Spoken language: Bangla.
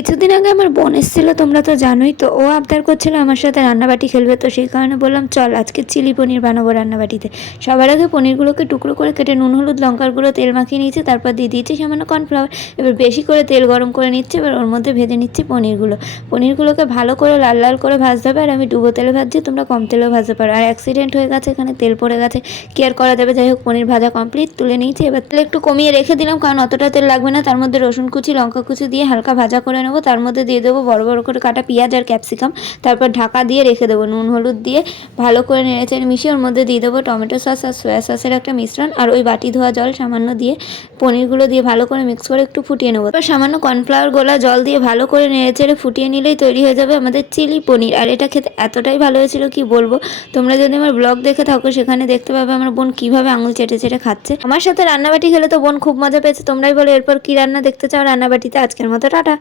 কিছুদিন আগে আমার বোন এসেছিল, তোমরা তো জানোই তো। ও আবদার করছিল আমার সাথে রান্নাবাটি খেলবে, তো সেই কারণে বললাম, চল আজকে চিলি পনির বানাবো রান্নাবাটিতে। সবার আগে পনিরগুলোকে টুকরো করে কেটে নুন, হলুদ, লঙ্কার গুঁড়ো, তেল মাখিয়ে নিয়েছি, তারপর দিয়ে দিয়েছি সামান্য কর্নফ্লাওয়ার। এবার বেশি করে তেল গরম করে নিচ্ছি, এবার ওর মধ্যে ভেজে নিচ্ছি পনিরগুলো। পনিরগুলোকে ভালো করে লাল লাল করে ভাজতে হবে, আর আমি ডুবো তেলে ভাজছি, তোমরা কম তেলেও ভাজতে পারো। আর অ্যাক্সিডেন্ট হয়ে গেছে, এখানে তেল পড়ে গেছে কেয়ার করা যাবে? যাই হোক, পনির ভাজা কমপ্লিট, তুলে নিয়েছি। এবার তেল একটু কমিয়ে রেখে দিলাম, কারণ অতটা তেল লাগবে না। তার মধ্যে রসুন কুচি, লঙ্কা কুচি দিয়ে হালকা ভাজা করে নেব, তার মধ্যে দিয়ে দেবো বড় বড় করে কাটা পেঁয়াজ আর ক্যাপসিকাম। তারপর ঢাকা দিয়ে রেখে দেবো নুন, হলুদ দিয়ে ভালো করে নেড়েচেড়ে মিশিয়ে ওর মধ্যে দিয়ে দেবো টমেটো সস আর সয়া সসের একটা মিশ্রণ আর ওই বাটি ধোয়া জল সামান্য দিয়ে পনিরগুলো দিয়ে ভালো করে মিক্স করে একটু ফুটিয়ে নেব। তারপর সামান্য কর্নফ্লাওয়ার গোলা জল দিয়ে ভালো করে নেড়েচেড়ে ফুটিয়ে নিলেই তৈরি হয়ে যাবে আমাদের চিলি পনির। আর এটা খেতে এতটাই ভালো হয়েছিল কি বলব? তোমরা যদি আমার ব্লগ দেখে থাকো, সেখানে দেখতে পাবে আমার বোন কীভাবে আঙুল চেটে চেটে খাচ্ছে। আমার সাথে রান্নাবাটি খেলে তো বোন খুব মজা পেয়েছে, তোমরাই বলো এরপর কি রান্না দেখতে চাও রান্নাবাটিতে। আজকের মতো টাটা।